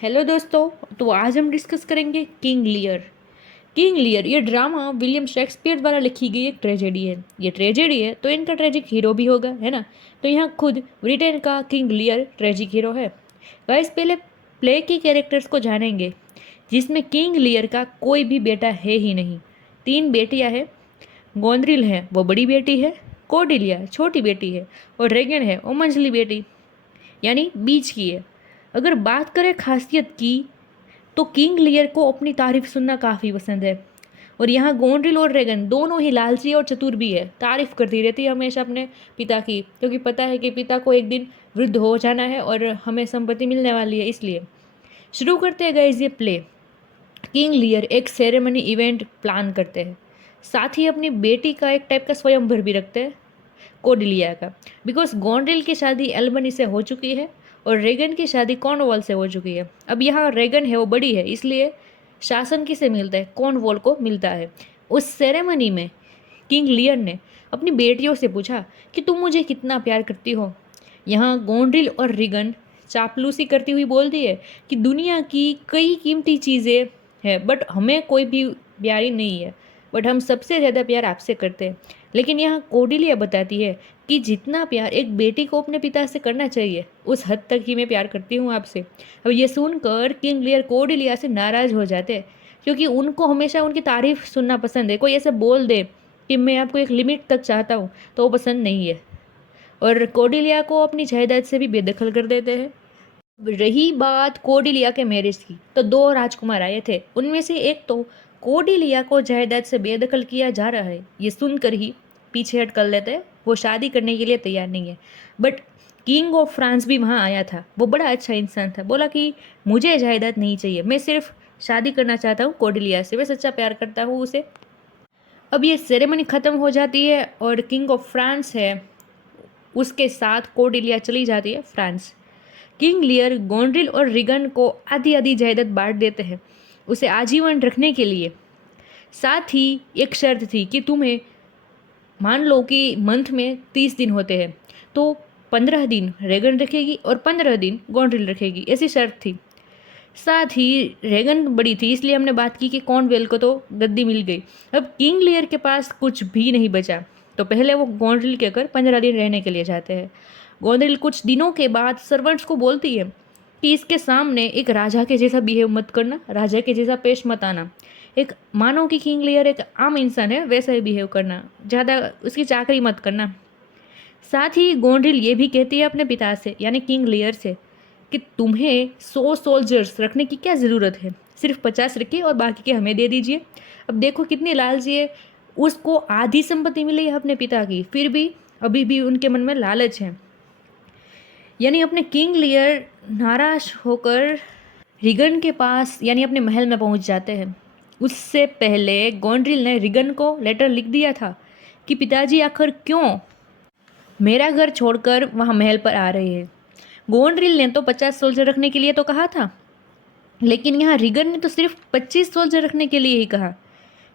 Hello दोस्तों। तो आज हम डिस्कस करेंगे किंग लियर। किंग लियर ये ड्रामा विलियम शेक्सपियर द्वारा लिखी गई एक ट्रेजेडी है। ये ट्रेजेडी है तो इनका ट्रेजिक हीरो भी होगा, है ना। तो यहाँ खुद ब्रिटेन का किंग लियर ट्रेजिक हीरो है। गाइस, पहले प्ले की कैरेक्टर्स को जानेंगे, जिसमें किंग लियर का कोई भी बेटा है ही नहीं। 3 बेटियां हैं। गोंद्रिल है, वो बड़ी बेटी है। कोर्डेलिया छोटी बेटी है। और रेगन है, वो मंझली बेटी यानी बीच की है। अगर बात करें खासियत की, तो किंग लियर को अपनी तारीफ सुनना काफ़ी पसंद है। और यहाँ गोंड्रिल और रेगन दोनों ही लालची और चतुर भी है। तारीफ करती रहती है हमेशा अपने पिता की, क्योंकि पता है कि पिता को एक दिन वृद्ध हो जाना है और हमें संपत्ति मिलने वाली है। इसलिए शुरू करते हैं गाइस ये प्ले। किंग लियर एक सेरेमनी इवेंट प्लान करते हैं। साथ ही अपनी बेटी का एक टाइप का स्वयंवर भी रखते हैं, कोर्डेलिया का। बिकॉज गोंड्रिल की शादी एल्बनी से हो चुकी है और रेगन की शादी कॉर्नवॉल से हो चुकी है। अब यहाँ रेगन है, वो बड़ी है, इसलिए शासन किसे मिलता है? कॉर्नवॉल को मिलता है। उस सेरेमनी में किंग लियर ने अपनी बेटियों से पूछा कि तुम मुझे कितना प्यार करती हो। यहाँ गोंड्रिल और रिगन चापलूसी करती हुई बोलती है कि दुनिया की कई कीमती चीज़ें हैं, बट हमें कोई भी प्यारी नहीं है, बट हम सबसे ज़्यादा प्यार आपसे करते हैं। लेकिन यहाँ कोर्डेलिया बताती है कि जितना प्यार एक बेटी को अपने पिता से करना चाहिए, उस हद तक ही मैं प्यार करती हूँ आपसे। अब ये सुनकर किंग लियर कोर्डेलिया से नाराज़ हो जाते हैं, क्योंकि उनको हमेशा उनकी तारीफ सुनना पसंद है। कोई ऐसे बोल दे कि मैं आपको एक लिमिट तक चाहता हूँ, तो वो पसंद नहीं है। और कोर्डेलिया को अपनी जायदाद से भी बेदखल कर देते हैं। रही बात कोर्डेलिया के मैरिज की, तो 2 राजकुमार आए थे। उनमें से एक तो कोर्डेलिया को जायदाद से बेदखल किया जा रहा है, ये सुनकर ही पीछे हट कर लेते हैं। वो शादी करने के लिए तैयार नहीं है। बट किंग ऑफ फ्रांस भी वहाँ आया था। वो बड़ा अच्छा इंसान था। बोला कि मुझे जायदाद नहीं चाहिए, मैं सिर्फ शादी करना चाहता हूँ कोर्डेलिया से, मैं सच्चा प्यार करता हूँ उसे। अब ये सेरेमनी ख़त्म हो जाती है और किंग ऑफ फ्रांस है, उसके साथ कोर्डेलिया चली जाती है फ्रांस। किंग लियर गोंड्रिल और रिगन को आधी आधी जायदाद बांट देते हैं, उसे आजीवन रखने के लिए। साथ ही एक शर्त थी कि तुम्हें, मान लो कि मंथ में 30 दिन होते हैं, तो 15 दिन रेगन रखेगी और 15 दिन गोंड्रिल रखेगी, ऐसी शर्त थी। साथ ही रेगन बड़ी थी, इसलिए हमने बात की कि कॉर्नवेल को तो गद्दी मिल गई। अब किंग लियर के पास कुछ भी नहीं बचा, तो पहले वो गोंड्रिल के घर 15 दिन रहने के लिए जाते हैं। गोंड्रिल कुछ दिनों के बाद सर्वेंट्स को बोलती है कि इसके सामने एक राजा के जैसा बिहेव मत करना, राजा के जैसा पेश मत आना। एक मानो कि किंग लियर एक आम इंसान है, वैसा ही बिहेव करना, ज़्यादा उसकी चाकरी मत करना। साथ ही गोंड्रिल ये भी कहती है अपने पिता से, यानी किंग लियर से, कि तुम्हें 100 सोल्जर्स रखने की क्या ज़रूरत है, सिर्फ 50 रखिए और बाकी के हमें दे दीजिए। अब देखो कितनी लालची है। उसको आधी संपत्ति मिली है अपने पिता की, फिर भी अभी भी उनके मन में लालच है। यानी अपने किंग लियर नाराज होकर रिगन के पास यानी अपने महल में पहुंच जाते हैं। उससे पहले गोंड्रिल ने रिगन को लेटर लिख दिया था कि पिताजी आखिर क्यों मेरा घर छोड़कर वहाँ महल पर आ रहे हैं। गोंड्रिल ने तो 50 सोल्जर रखने के लिए तो कहा था, लेकिन यहाँ रिगन ने तो सिर्फ 25 सोल्जर रखने के लिए ही कहा।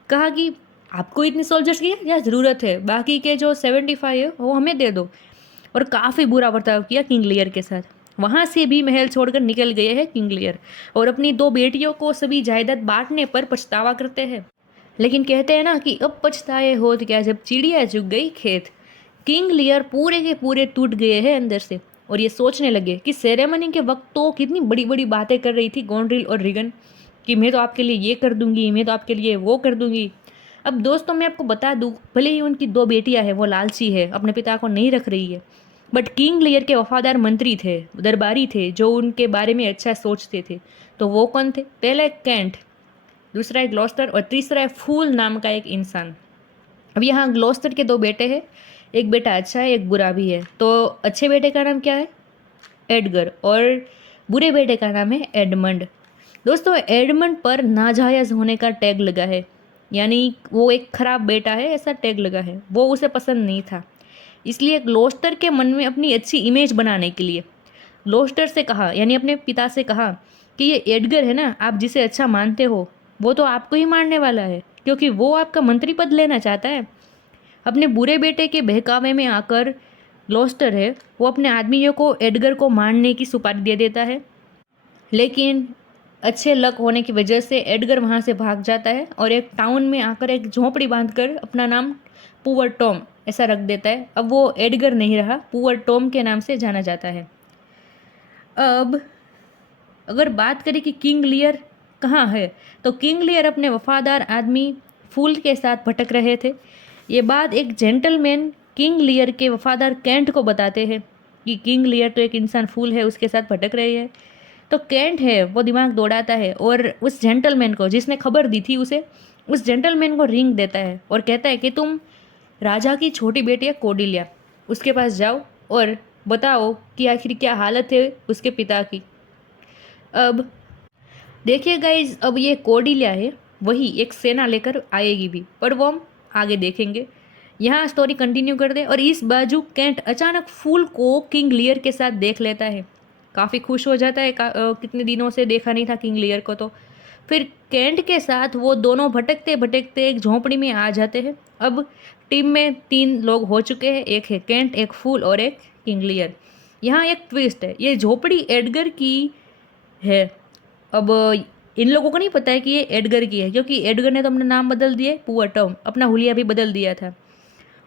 कहा कि आपको इतने सोल्जर्स की क्या ज़रूरत है, बाकी के जो 75 है वो हमें दे दो। और काफ़ी बुरा बर्ताव किया किंग लियर के साथ। वहाँ से भी महल छोड़कर निकल गए हैं किंग लियर और अपनी 2 बेटियों को सभी जायदाद बांटने पर पछतावा करते हैं। लेकिन कहते हैं ना कि अब पछताए होत क्या, जब चिड़िया चुग गई खेत। किंग लियर पूरे के पूरे टूट गए हैं अंदर से और ये सोचने लगे कि सेरेमनी के वक्त तो कितनी बड़ी बड़ी बातें कर रही थी गोंड्रिल और रिगन कि मैं तो आपके लिए ये कर दूंगी, मैं तो आपके लिए वो कर दूंगी। अब दोस्तों मैं आपको बता दूं, भले ही उनकी 2 बेटियां हैं, वो लालची है, अपने पिता को नहीं रख रही है, बट किंग लियर के वफादार मंत्री थे, दरबारी थे, जो उनके बारे में अच्छा सोचते थे। तो वो कौन थे? पहला एक कैंट, दूसरा एक ग्लॉस्टर और तीसरा है फूल नाम का एक इंसान। अब यहाँ ग्लॉस्टर के 2 बेटे हैं, एक बेटा अच्छा है, एक बुरा भी है। तो अच्छे बेटे का नाम क्या है? एडगर। और बुरे बेटे का नाम है एडमंड। दोस्तों एडमंड पर नाजायज़ होने का टैग लगा है, यानी वो एक खराब बेटा है ऐसा टैग लगा है। वो उसे पसंद नहीं था, इसलिए ग्लॉस्टर के मन में अपनी अच्छी इमेज बनाने के लिए ग्लॉस्टर से कहा, यानी अपने पिता से कहा कि ये एडगर है ना, आप जिसे अच्छा मानते हो, वो तो आपको ही मारने वाला है, क्योंकि वो आपका मंत्री पद लेना चाहता है। अपने बुरे बेटे के बहकावे में आकर ग्लॉस्टर है, वो अपने आदमियों को एडगर को मारने की सुपारी दे देता है। लेकिन अच्छे लक होने की वजह से एडगर वहाँ से भाग जाता है और एक टाउन में आकर एक झोंपड़ी बांधकर अपना नाम पुअर टॉम ऐसा रख देता है। अब वो एडगर नहीं रहा, पुअर टॉम के नाम से जाना जाता है। अब अगर बात करें कि किंग लियर कहाँ है, तो किंग लियर अपने वफादार आदमी फूल के साथ भटक रहे थे। ये बात एक जेंटलमैन किंग लियर के वफादार कैंट को बताते हैं कि किंग लियर तो एक इंसान फूल है, उसके साथ भटक रही है। तो कैंट है वो दिमाग दौड़ाता है और उस जेंटलमैन को जिसने खबर दी थी उसे, उस जेंटलमैन को रिंग देता है और कहता है कि तुम राजा की छोटी बेटी है कोडिलिया, उसके पास जाओ और बताओ कि आखिर क्या हालत है उसके पिता की। अब देखिए गाइज, अब ये कोडिलिया है वही एक सेना लेकर आएगी भी, पर वो हम आगे देखेंगे। यहाँ स्टोरी कंटिन्यू कर दे और इस बाजू कैंट अचानक फूल को किंग लियर के साथ देख लेता है। काफ़ी खुश हो जाता है, कितने दिनों से देखा नहीं था किंग लियर को। तो फिर कैंट के साथ वो दोनों भटकते भटकते एक झोंपड़ी में आ जाते हैं। अब टीम में 3 लोग हो चुके हैं, एक है कैंट, एक फूल और एक किंग लियर। यहाँ एक ट्विस्ट है, ये झोपड़ी एडगर की है। अब इन लोगों को नहीं पता है कि ये एडगर की है, क्योंकि एडगर ने तो अपना नाम बदल दिया, पुअर टॉम अपना हुलिया भी बदल दिया था।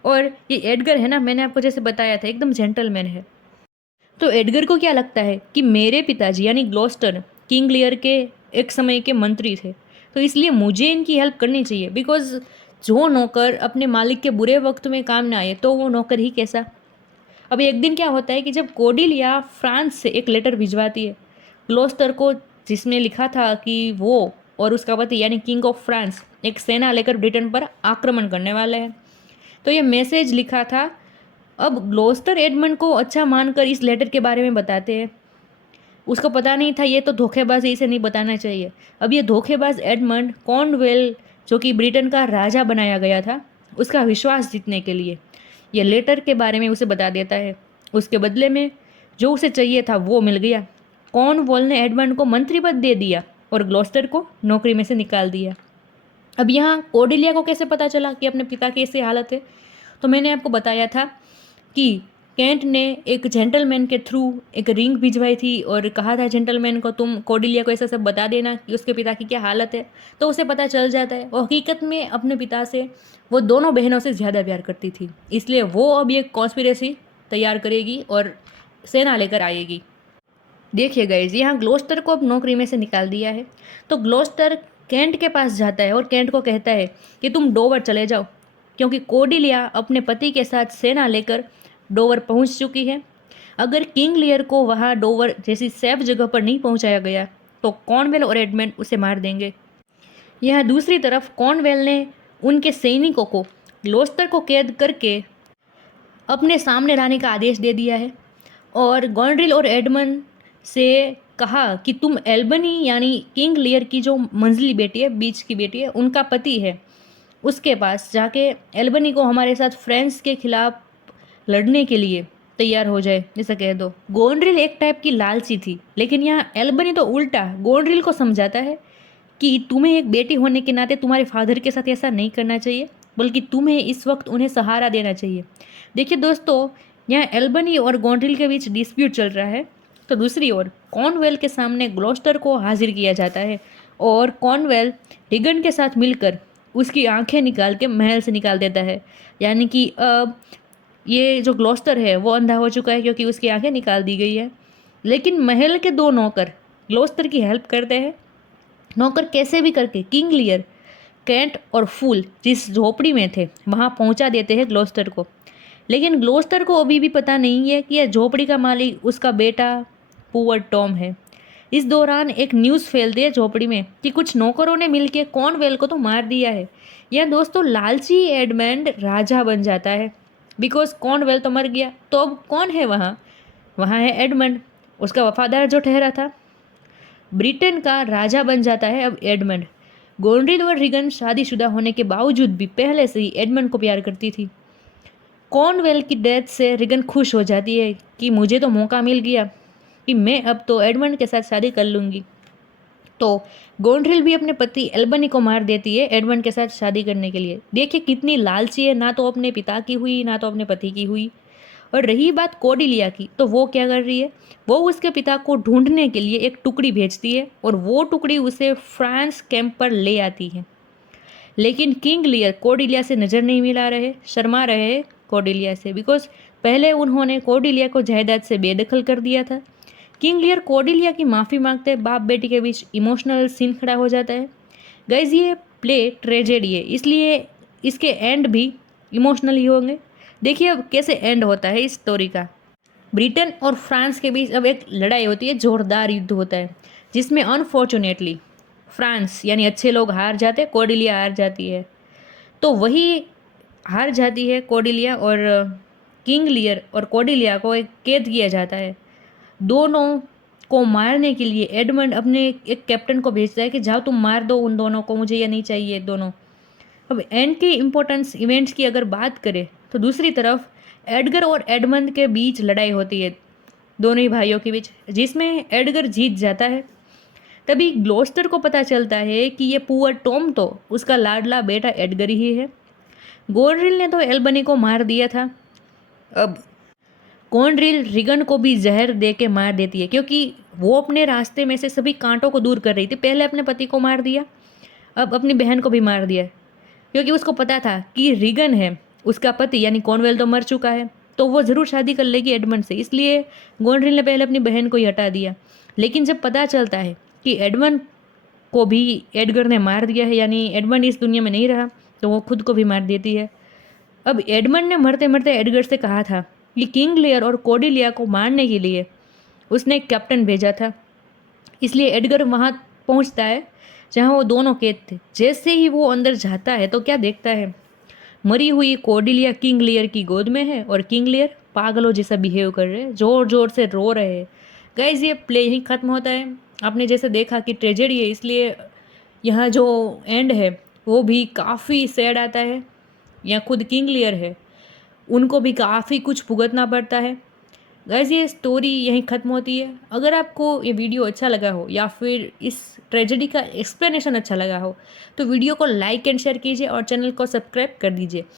और ये एडगर है ना, मैंने आपको जैसे बताया था एकदम जेंटलमैन है। तो एडगर को क्या लगता है कि मेरे पिताजी यानी ग्लॉस्टर किंग लियर के एक समय के मंत्री थे, तो इसलिए मुझे इनकी हेल्प करनी चाहिए। बिकॉज जो नौकर अपने मालिक के बुरे वक्त में काम ना आए तो वो नौकर ही कैसा। अब एक दिन क्या होता है कि जब कोडिलिया फ्रांस से एक लेटर भिजवाती है ग्लॉस्टर को, जिसमें लिखा था कि वो और उसका पति यानी किंग ऑफ फ्रांस एक सेना लेकर ब्रिटेन पर आक्रमण करने वाले हैं। तो ये मैसेज लिखा था। अब ग्लॉस्टर एडमंड को अच्छा मानकर इस लेटर के बारे में बताते हैं। उसको पता नहीं था ये तो धोखेबाज है, इसे नहीं बताना चाहिए। अब ये धोखेबाज एडमंड कॉर्नवेल जो कि ब्रिटेन का राजा बनाया गया था, उसका विश्वास जीतने के लिए ये लेटर के बारे में उसे बता देता है। उसके बदले में जो उसे चाहिए था वो मिल गया। कॉर्नवॉल ने एडमंड को मंत्री पद दे दिया और ग्लॉस्टर को नौकरी में से निकाल दिया। अब यहाँ कोडिलिया को कैसे पता चला कि अपने पिता की ऐसी हालत है, तो मैंने आपको बताया था कि कैंट ने एक जेंटलमैन के थ्रू एक रिंग भिजवाई थी और कहा था जेंटलमैन को तुम कोडिलिया को ऐसा सब बता देना कि उसके पिता की क्या हालत है। तो उसे पता चल जाता है। वो हकीकत में अपने पिता से वो दोनों बहनों से ज़्यादा प्यार करती थी, इसलिए वो अब ये कॉन्स्पिरेसी तैयार करेगी और सेना लेकर आएगी। देखिए गाइज, यहाँ ग्लॉस्टर को अब नौकरी में से निकाल दिया है। तो ग्लॉस्टर कैंट के पास जाता है और कैंट को कहता है कि तुम डोवर चले जाओ, क्योंकि कोडिलिया अपने पति के साथ सेना लेकर डोवर पहुंच चुकी है। अगर किंग लियर को वहाँ डोवर जैसी सेफ जगह पर नहीं पहुंचाया गया तो कॉर्नवेल और एडमंड उसे मार देंगे। यहाँ दूसरी तरफ कॉर्नवेल ने उनके सैनिकों को ग्लॉस्टर को कैद करके अपने सामने लाने का आदेश दे दिया है और गॉन्ड्रिल और एडमंड से कहा कि तुम एल्बनी यानी किंग लियर की जो मंझली बेटी है, बीच की बेटी है, उनका पति है, उसके पास जाके एल्बनी को हमारे साथ फ्रांस के खिलाफ लड़ने के लिए तैयार हो जाए, ऐसा कह दो। गोंड्रिल एक टाइप की लालची थी, लेकिन यहाँ एल्बनी तो उल्टा गोंड्रिल को समझाता है कि तुम्हें एक बेटी होने के नाते तुम्हारे फादर के साथ ऐसा नहीं करना चाहिए, बल्कि तुम्हें इस वक्त उन्हें सहारा देना चाहिए। देखिए दोस्तों, यहाँ एल्बनी और गोंड्रिल के बीच डिस्प्यूट चल रहा है। तो दूसरी ओर कॉर्नवेल के सामने ग्लॉस्टर को हाजिर किया जाता है और कॉर्नवेल रिगन के साथ मिलकर उसकी आंखें निकाल के महल से निकाल देता है। यानी कि अब ये जो ग्लॉस्टर है वो अंधा हो चुका है क्योंकि उसकी आंखें निकाल दी गई है। लेकिन महल के 2 नौकर ग्लॉस्टर की हेल्प करते हैं। नौकर कैसे भी करके किंग लियर, कैंट और फूल जिस झोपड़ी में थे वहाँ पहुँचा देते हैं ग्लॉस्टर को। लेकिन ग्लॉस्टर को अभी भी पता नहीं है कि यह झोपड़ी का मालिक उसका बेटा पुअर टॉम है। इस दौरान एक न्यूज़ फैलती है झोपड़ी में कि कुछ नौकरों ने मिलकर कॉर्नवेल को तो मार दिया है। यह दोस्तों लालची एडमंड राजा बन जाता है, बिकॉज कॉर्नवेल तो मर गया। तो अब कौन है वहाँ? वहाँ है एडमंड, उसका वफादार जो ठहरा था। ब्रिटेन का राजा बन जाता है अब एडमंड। गोंड्रिल और रिगन शादीशुदा होने के बावजूद भी पहले से ही एडमंड को प्यार करती थी। कॉर्नवेल की डेथ से रिगन खुश हो जाती है कि मुझे तो मौका मिल गया कि मैं अब तो एडमंड के साथ शादी कर लूँगी। तो गोंड्रिल भी अपने पति एल्बनी को मार देती है एडमंड के साथ शादी करने के लिए। देखिए कितनी लालची है, ना तो अपने पिता की हुई ना तो अपने पति की हुई। और रही बात कॉर्डेलिया की, तो वो क्या कर रही है, वो उसके पिता को ढूंढने के लिए एक टुकड़ी भेजती है और वो टुकड़ी उसे फ्रांस कैंप पर ले आती है। लेकिन किंग लियर कॉर्डेलिया से नज़र नहीं मिला रहे, शर्मा रहे कॉर्डेलिया से, बिकॉज पहले उन्होंने कॉर्डेलिया को जायदाद से बेदखल कर दिया था। किंग लियर कॉर्डेलिया की माफ़ी मांगते हैं, बाप बेटी के बीच इमोशनल सीन खड़ा हो जाता है। गाइज ये प्ले ट्रेजेडी है, इसलिए इसके एंड भी इमोशनल ही होंगे। देखिए अब कैसे एंड होता है इस स्टोरी का। ब्रिटेन और फ्रांस के बीच अब एक लड़ाई होती है, जोरदार युद्ध होता है, जिसमें अनफॉर्चुनेटली फ्रांस यानी अच्छे लोग हार जाते हैं, कॉर्डेलिया हार जाती है। तो वही हार जाती है कॉर्डेलिया, और किंग लियर और कॉर्डेलिया को एक कैद किया जाता है। दोनों को मारने के लिए एडमंड अपने एक कैप्टन को भेजता है कि जाओ तुम मार दो उन दोनों को, मुझे ये नहीं चाहिए दोनों। अब एंड के इम्पोर्टेंस इवेंट्स की अगर बात करें तो दूसरी तरफ एडगर और एडमंड के बीच लड़ाई होती है, दोनों ही भाइयों के बीच, जिसमें एडगर जीत जाता है। तभी ग्लोस्टर को पता चलता है कि ये पुअर टॉम तो उसका लाडला बेटा एडगर ही है। गोनरिल ने तो एल्बनी को मार दिया था, अब गोनरिल रिगन को भी जहर दे के मार देती है, क्योंकि वो अपने रास्ते में से सभी कांटों को दूर कर रही थी। पहले अपने पति को मार दिया, अब अपनी बहन को भी मार दिया, क्योंकि उसको पता था कि रिगन है उसका पति यानी कॉर्नवेल तो मर चुका है, तो वो ज़रूर शादी कर लेगी एडमंड से, इसलिए गोनरिल ने पहले अपनी बहन को ही हटा दिया। लेकिन जब पता चलता है कि एडमंड को भी एडगर ने मार दिया है, यानी एडमंड इस दुनिया में नहीं रहा, तो वो खुद को भी मार देती है। अब एडमंड ने मरते मरते एडगर से कहा था कि किंग लियर और कॉर्डेलिया को मारने के लिए उसने एक कैप्टन भेजा था, इसलिए एडगर वहाँ पहुँचता है जहाँ वो दोनों कैद थे। जैसे ही वो अंदर जाता है तो क्या देखता है, मरी हुई कॉर्डेलिया किंग लियर की गोद में है और किंग लियर पागलों जैसा बिहेव कर रहे हैं, ज़ोर ज़ोर से रो रहे हैं। गाइज ये प्ले यहीं ख़त्म होता है। आपने जैसे देखा कि ट्रेजेडी है, इसलिए यहाँ जो एंड है वो भी काफ़ी सैड आता है। यहाँ खुद किंग लियर है, उनको भी काफ़ी कुछ भुगतना पड़ता है। गाइस ये स्टोरी यहीं ख़त्म होती है। अगर आपको ये वीडियो अच्छा लगा हो या फिर इस ट्रेजेडी का एक्सप्लेनेशन अच्छा लगा हो तो वीडियो को लाइक एंड शेयर कीजिए और चैनल को सब्सक्राइब कर दीजिए।